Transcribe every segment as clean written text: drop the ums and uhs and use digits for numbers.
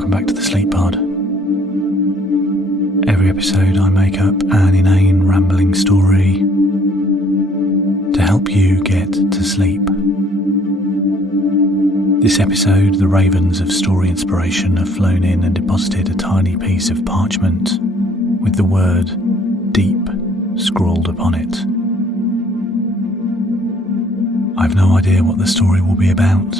welcome back to the Sleep Pod. Every episode I make up an inane, rambling story to help you get to sleep. This episode, the ravens of story inspiration have flown in and deposited a tiny piece of parchment with the word deep scrawled upon it. I've no idea what the story will be about,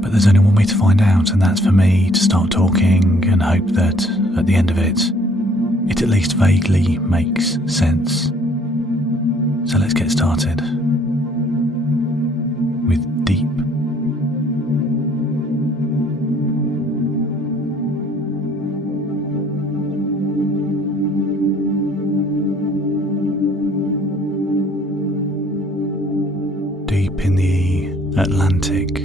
but there's only one way to find out, and that's for me to start talking and hope that at the end of it, it at least vaguely makes sense. So let's get started with deep. Deep in the Atlantic,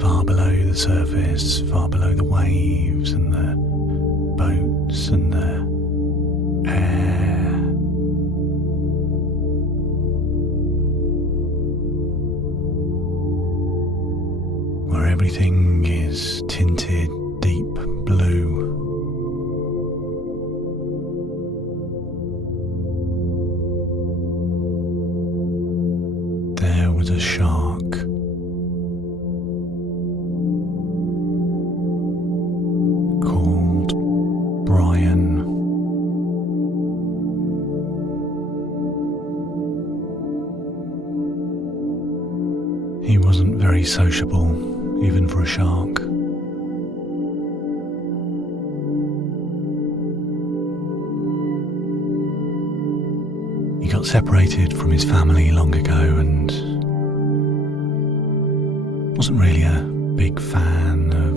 far below the surface, far below the waves and the boats and the air. Where everything is tinted deep blue. There was a shark. Called Brian. He wasn't very sociable, even for a shark. He got separated from his family long ago and wasn't really a big fan of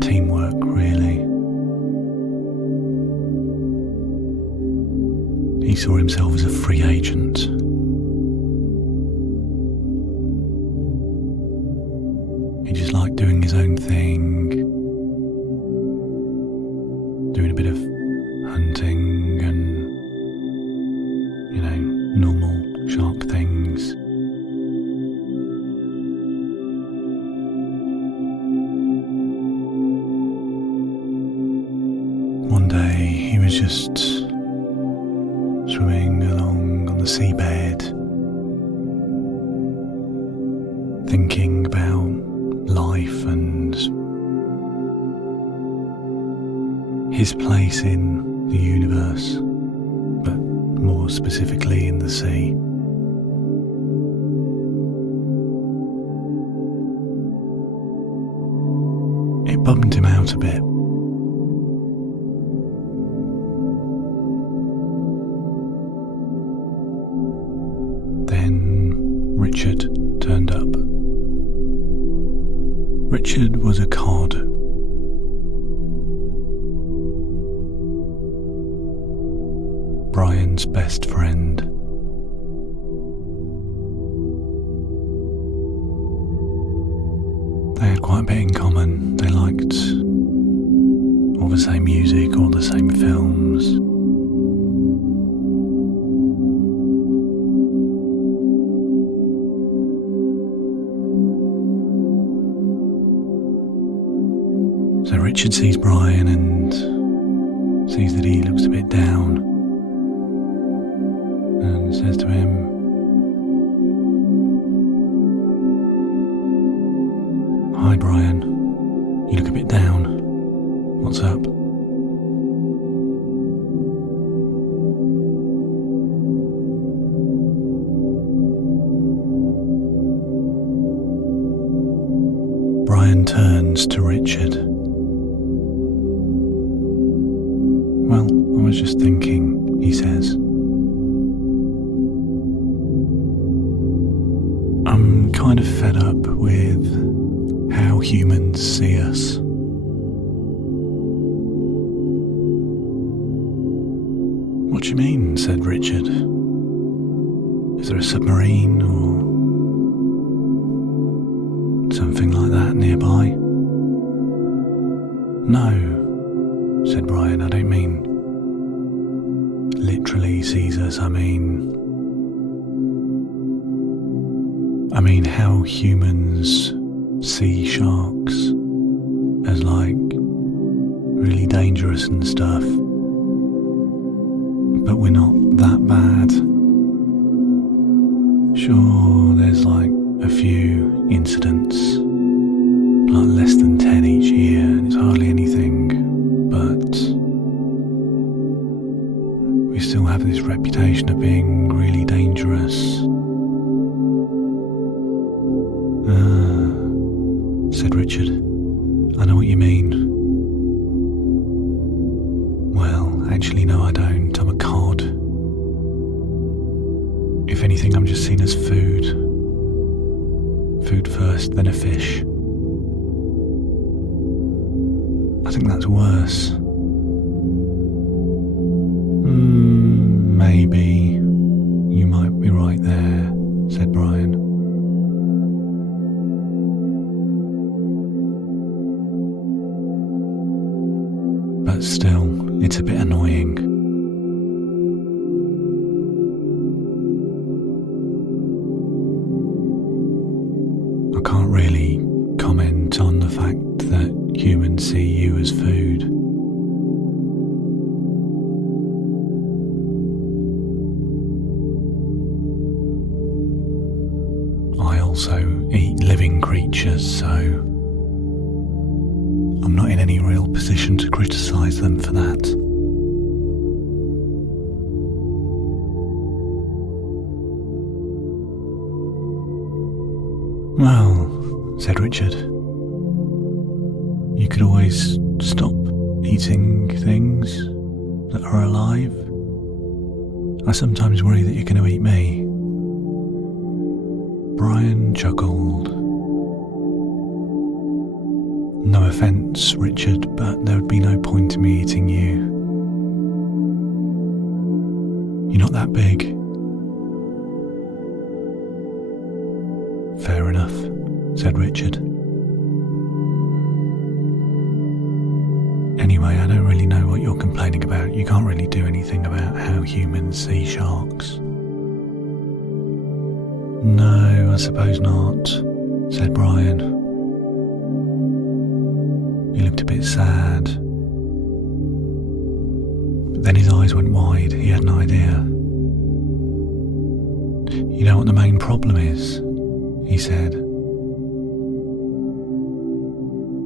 teamwork, really. He saw himself as a free agent. He just liked doing his own thing, doing a bit of hunting and, normal shark things. One day he was just swimming along on the seabed, thinking about life and his place in the universe, but more specifically in the sea. It bummed him out a bit. Then Richard turned up. Richard was a cod. Brian's best friend. They had quite a bit in common. They liked all the same music, all the same films. So Richard sees Brian and sees that he looks a bit down and says to him, "Hi Brian, you look a bit down. What's up?" Brian turns to Richard. "Well, I was just thinking," he says. "I'm kind of fed up with how humans see us. "What do you mean?" said Richard. "Is there a submarine or something like that nearby?" "No," said Brian, "I don't mean literally sees us. I mean how humans sea sharks as like really dangerous and stuff, but we're not that bad. Sure, there's like a few incidents, like less than 10 each year, and it's hardly anything, but we still have this reputation of being really dangerous. Said Richard. I know what you mean. Well, actually no I don't. I'm a cod. If anything, I'm just seen as food. Food first, then a fish. I think that's worse. Maybe. You might be right there, said Brian. But still, it's a bit annoying. I can't really comment on the fact that humans see you as food. I also eat living creatures, so I'm not in any real position to criticise them for that. Well, said Richard, you could always stop eating things that are alive. I sometimes worry that you're going to eat me. Brian chuckled. No offence, Richard, but there would be no point in me eating you. You're not that big. Fair enough, said Richard. Anyway, I don't really know what you're complaining about. You can't really do anything about how humans see sharks. No, I suppose not, said Brian. He looked a bit sad. But then his eyes went wide. He had an idea. You know what the main problem is? He said.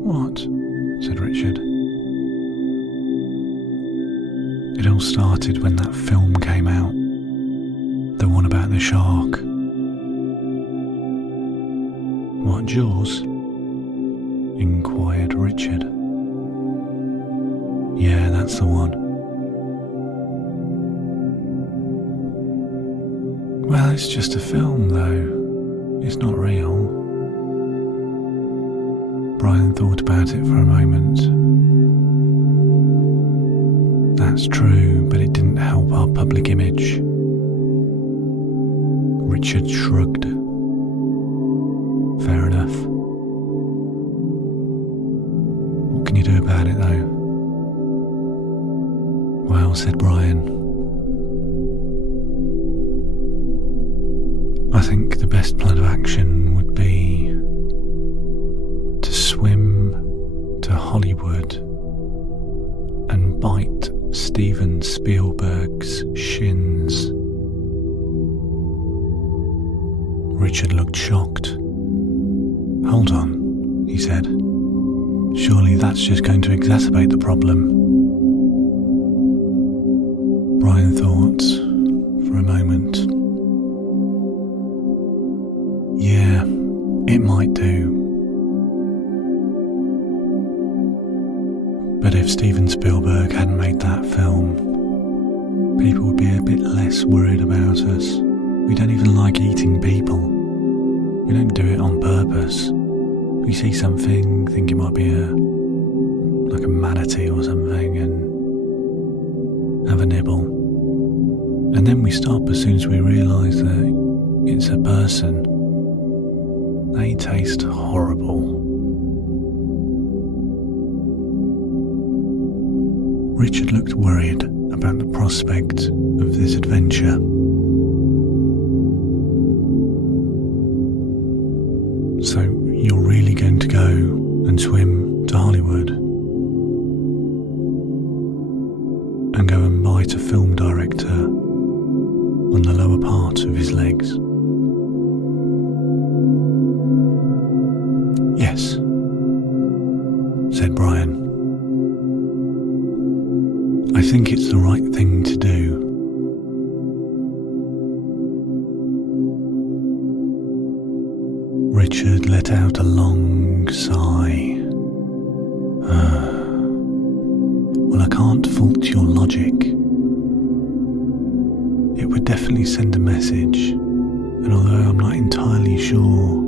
What? Said Richard. It all started when that film came out. The one about the shark. What, Jaws? Inquired Richard. Yeah, that's the one. Well, it's just a film, though. It's not real. Brian thought about it for a moment. That's true, but it didn't help our public image. Richard shrugged. Fair enough. What can you do about it, though? Well, said Brian, I think the best plan of action would be to swim to Hollywood and bite Steven Spielberg's shins. Richard looked shocked. Hold on, he said. Surely that's just going to exacerbate the problem. Brian thought for a moment. Yeah, it might do. But if Steven Spielberg hadn't made that film, people would be a bit less worried about us. We don't even like eating people. We don't do it on purpose. We see something, think it might be like a manatee or something, and have a nibble. And then we stop as soon as we realise that it's a person. They taste horrible. Richard looked worried about the prospect of this adventure. So you're really going and swim to Hollywood and go and bite a film director on the lower part of his legs? Yes, said Brian. I think it's the right thing to do. Richard let out a long sigh. Well, I can't fault your logic. It would definitely send a message, and although I'm not entirely sure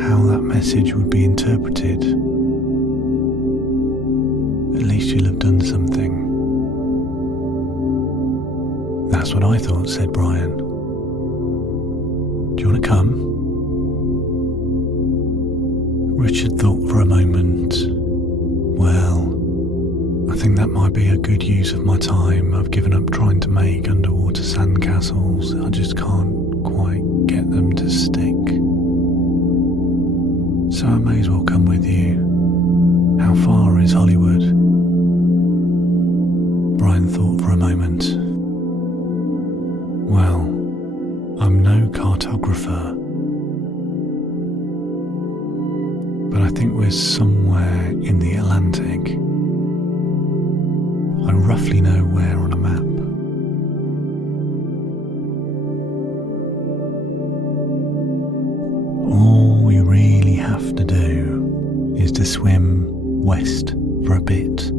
how that message would be interpreted, at least you'll have done something. That's what I thought, said Brian. Do you want to come? Richard thought for a moment. Well, I think that might be a good use of my time. I've given up trying to make underwater sandcastles. I just can't quite get them to stick. So I may as well come with you. How far is Hollywood? Brian thought for a moment. Well, I'm no cartographer, but I think we're somewhere in the Atlantic. I roughly know where on a map. All you really have to do is to swim west for a bit.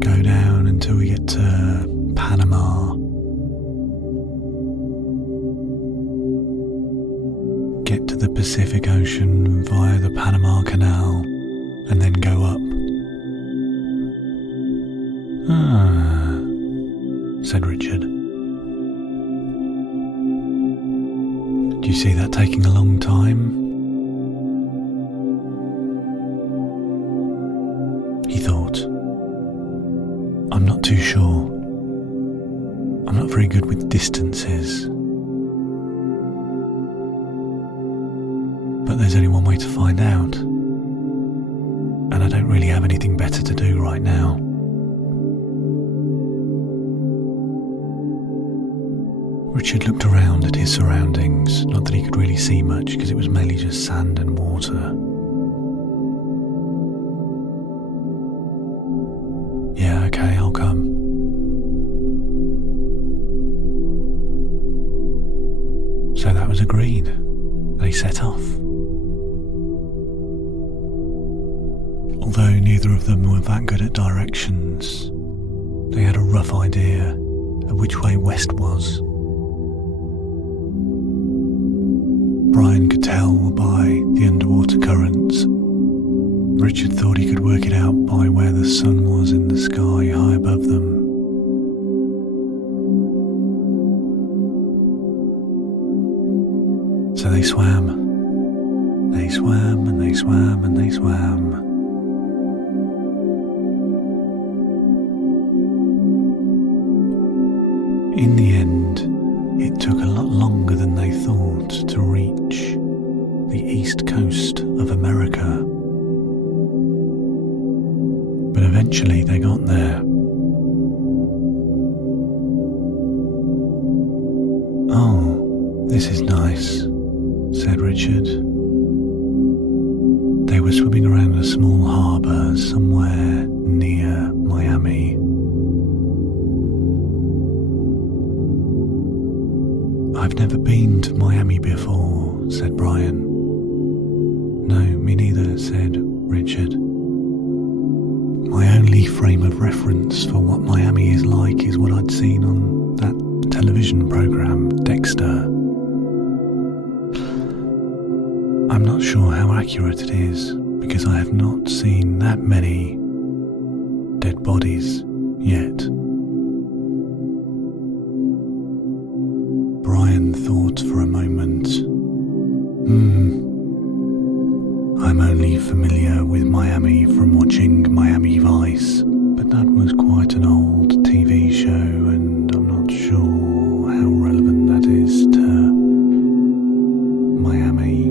Go down until we get to Panama. Get to the Pacific Ocean via the Panama Canal and then go up. Said Richard. Do you see that taking a long time? He thought. I'm not too sure. I'm not very good with distances. But there's only one way to find out. And I don't really have anything better to do right now. Richard looked around at his surroundings, not that he could really see much because it was mainly just sand and water. Yeah, okay, I'll come. So that was agreed. They set off. Although neither of them were that good at directions, they had a rough idea of which way west was. Brian could tell by the underwater currents. Richard thought he could work it out by where the sun was in the sky high above them. So they swam. They swam and they swam and they swam. In the end, it took a lot longer than they thought to reach the east coast of America. But eventually they got there. Oh, this is nice, said Richard. They were swimming around a small harbour somewhere near Miami. I've never been to Miami before, said Brian. No, me neither, said Richard. My only frame of reference for what Miami is like is what I'd seen on that television program, Dexter. I'm not sure how accurate it is, because I have not seen that many dead bodies yet. Brian thought for a moment. I'm only familiar with Miami from watching Miami Vice, but that was quite an old TV show and I'm not sure how relevant that is to Miami.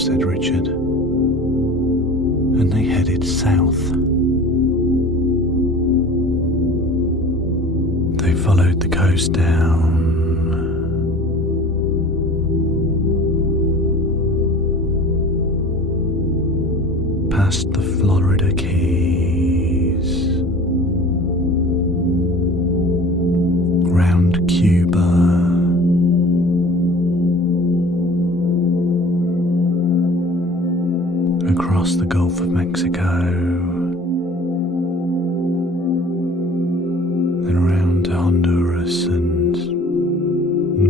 said Richard, and they headed south. They followed the coast down, past the Florida Keys, round Cuba, across the Gulf of Mexico, then around to Honduras and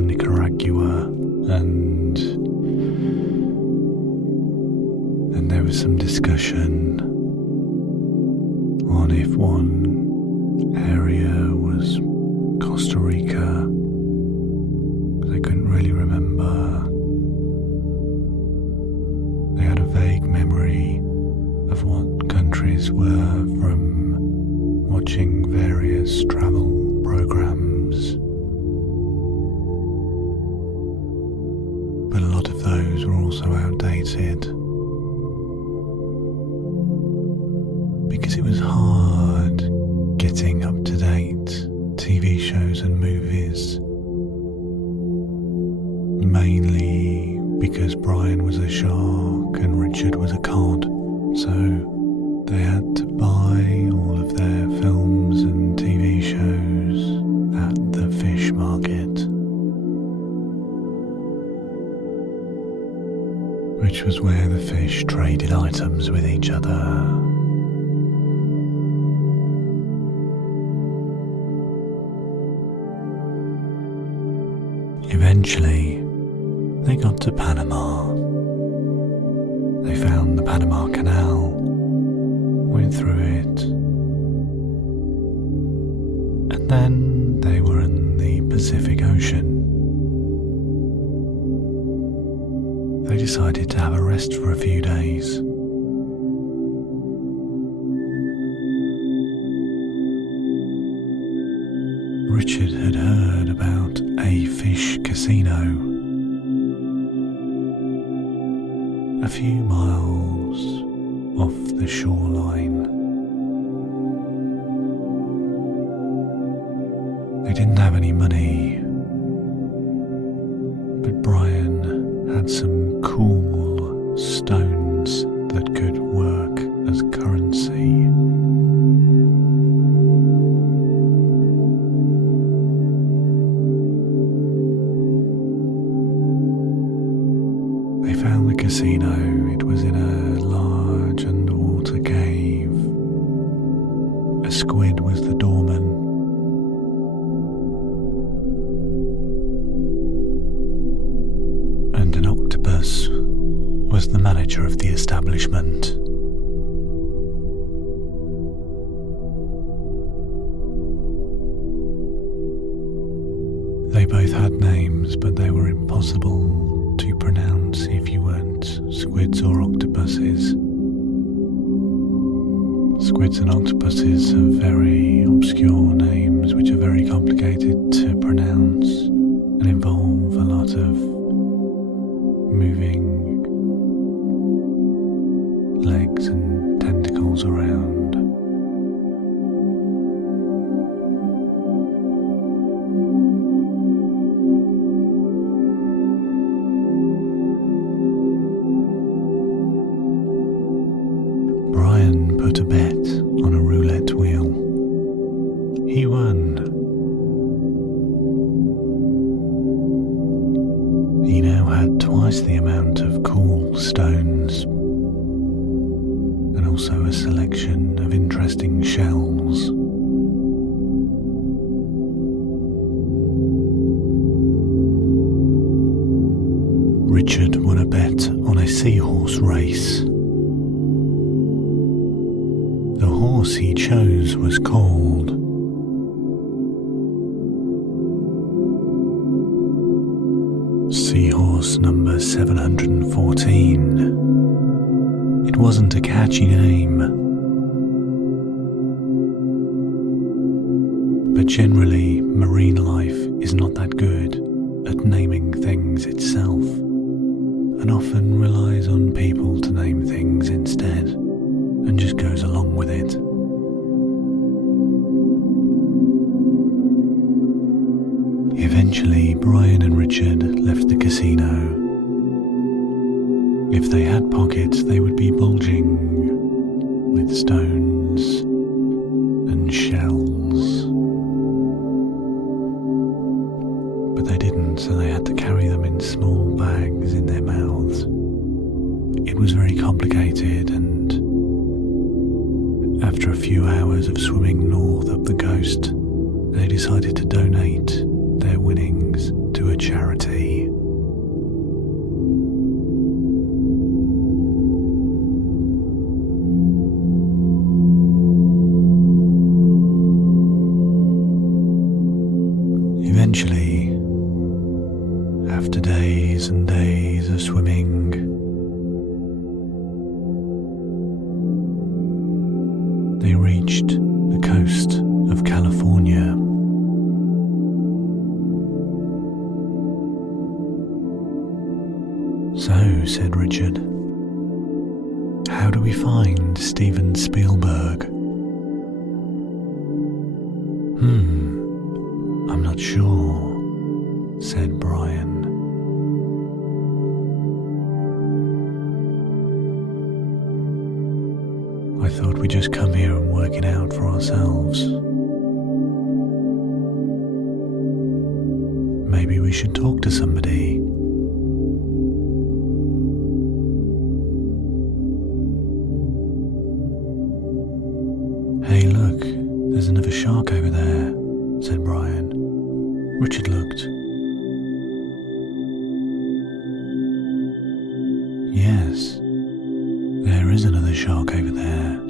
Nicaragua, and there was some discussion on if one area was Costa Rica. They couldn't really remember. They had a vague memory of what countries were from watching various travel programs, but a lot of those were also outdated because it was hard getting up-to-date TV shows and movies, mainly because Brian was a shark and Richard was a cod, so they had to buy all of their films and TV shows at the fish market, which was where the fish traded items with each other. Eventually, they got to Panama. They found the Panama Canal, went through it, and then they were in the Pacific Ocean. They decided to have a rest for a few days. Richard had heard about a fish casino a few miles off the shoreline. They didn't have any money, but Brian had some cool stones that could work as currency. They found the casino. It was in a large underwater cave. A squid was the doorman. And an octopus was the manager of the establishment. They both had names, but they were impossible to pronounce if you weren't squids or octopuses. Squids and octopuses have very obscure names which are very complicated to pronounce and involve a lot of moving legs and tentacles around. Brian put a bet on a roulette wheel. He won. He now had twice the amount of cool stones and also a selection of interesting shells. Richard won a bet on a seahorse race. The horse he chose was called Seahorse number 714. It wasn't a catchy name, but generally marine life is not that good at naming things itself, and often relies on people to name things instead, and just goes along with it. Eventually, Brian and Richard left the casino. If they had pockets, they would be bulging with stones and shells. But they didn't, so they had to carry them in small bags in their mouths. It was very complicated, and after a few hours of swimming north up the coast, they decided to donate their winnings to a charity. Eventually, after days and days of swimming, they reached the coast of California. "So," said Richard, "how do we find Steven Spielberg?" "I'm not sure," said Brian. "I thought we'd just come here and work it out for ourselves. Maybe we should talk to somebody." "Hey, look, there's another shark over there," said Brian. Richard looked. "Yes, there is another shark over there."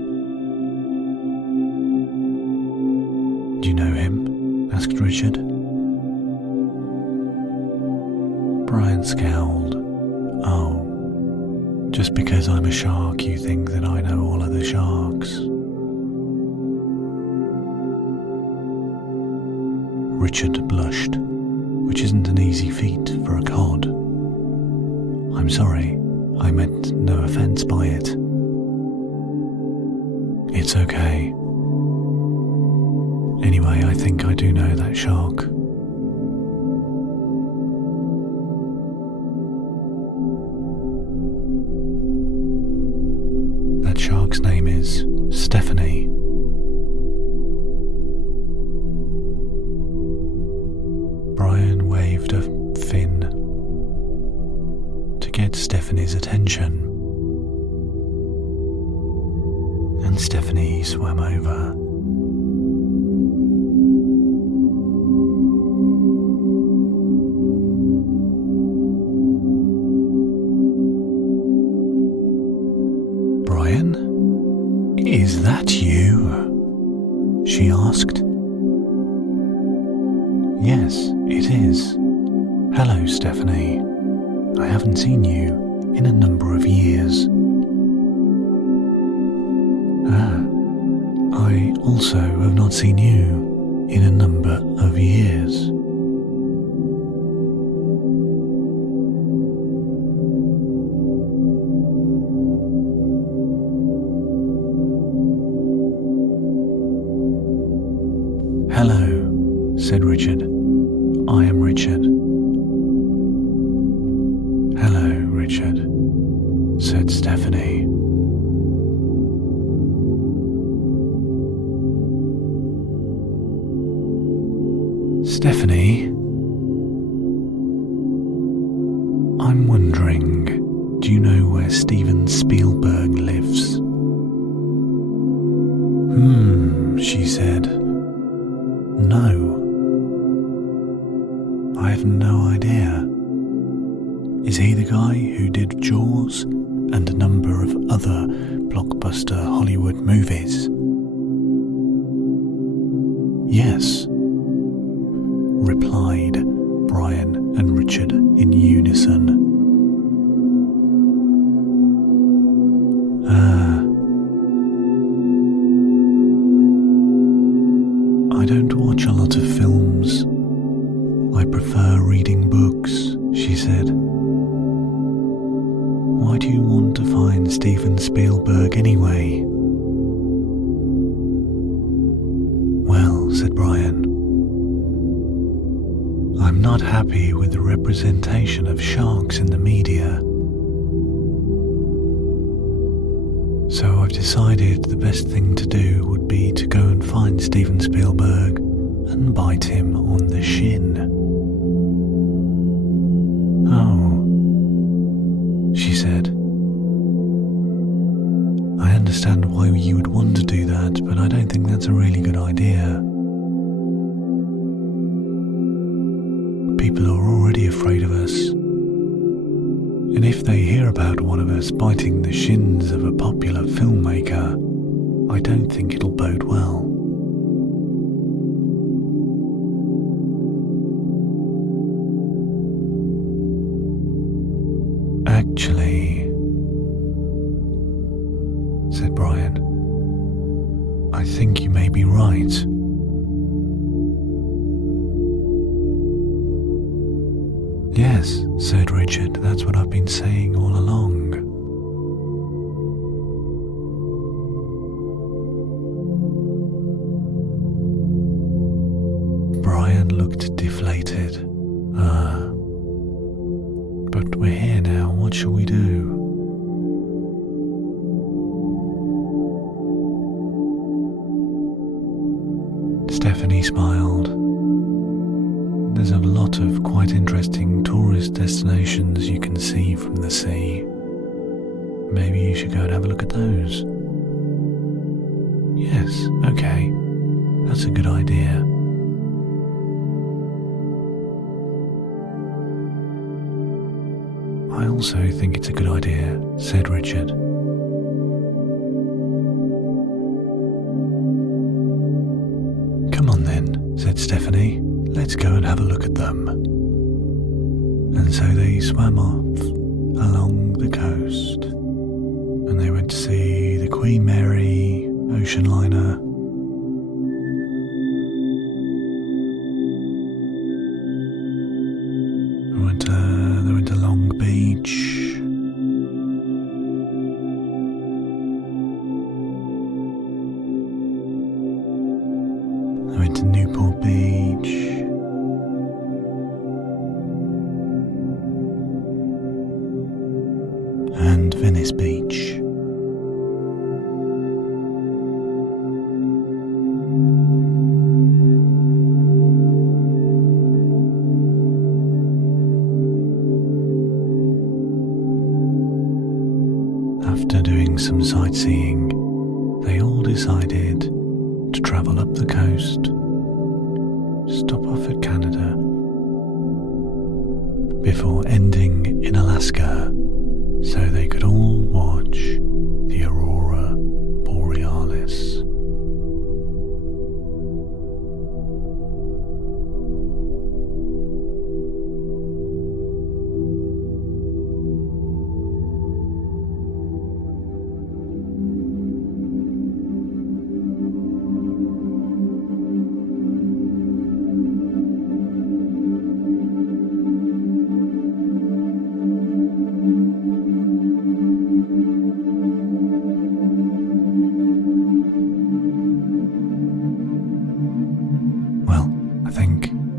"Do you know him?" asked Richard. Brian scowled. "Oh, just because I'm a shark you think that I know all of the sharks?" Richard blushed, which isn't an easy feat for a cod. "I'm sorry, I meant no offense by it." "It's okay. Anyway, I think I do know that shark." "That shark's name is Stephanie." Brian waved a fin to get Stephanie's attention, and Stephanie swam over. "Brian, is that you?" she asked. "Yes, it is. Hello, Stephanie. I haven't seen you in a number of years." I also have not seen you in a number of years." "Hello," said Richard. "I am Richard." "Hello, Richard," said Stephanie. "Stephanie, I'm wondering, do you know where Steven Spielberg lives?" She said. "No. I have no idea. Is he the guy who did Jaws and a number of other blockbuster Hollywood movies?" "Yes," replied Brian and Richard in unison. "I don't watch a lot of films. I prefer reading books," she said. Why do you want to find Steven Spielberg anyway? Well, said Brian, I'm not happy with the representation of sharks in the media. So I've decided the best thing to do would be to go and find Steven Spielberg and bite him on the shin. Oh, she said. I understand why you would want to do that, but I don't think that's a really good idea. People are already afraid of us. And if they hear about one of us biting the shins of a popular filmmaker, I don't think it'll bode well. Actually, said Brian, I think you may be right. Yes, said Richard, that's what I've been saying all along. Brian looked deflated. But we're here now, what shall we do? Stephanie smiled. There's a lot of quite interesting tourist destinations you can see from the sea. Maybe you should go and have a look at those. Yes, okay. That's a good idea. I also think it's a good idea, said Richard. Come on then, said Stephanie. Let's go and have a look at them. And so they swam off along the coast, and they went to see the Queen Mary ocean liner. They went to Long Beach. They went to Newport Beach. And Venice Beach. After doing some sightseeing, they all decided to travel up the coast, stop off at Canada, before ending in Alaska, so they could all watch the aurora borealis.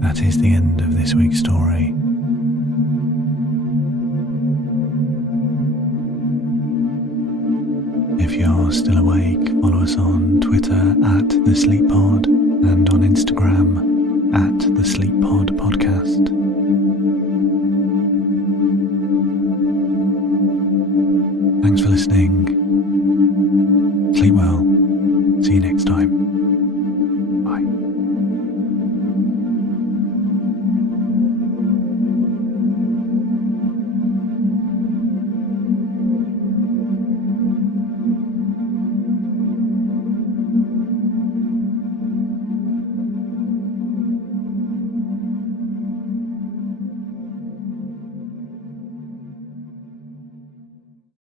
That is the end of this week's story. If you're still awake, follow us on Twitter @TheSleepPod and on Instagram @TheSleepPodPodcast. Thanks for listening. Sleep well.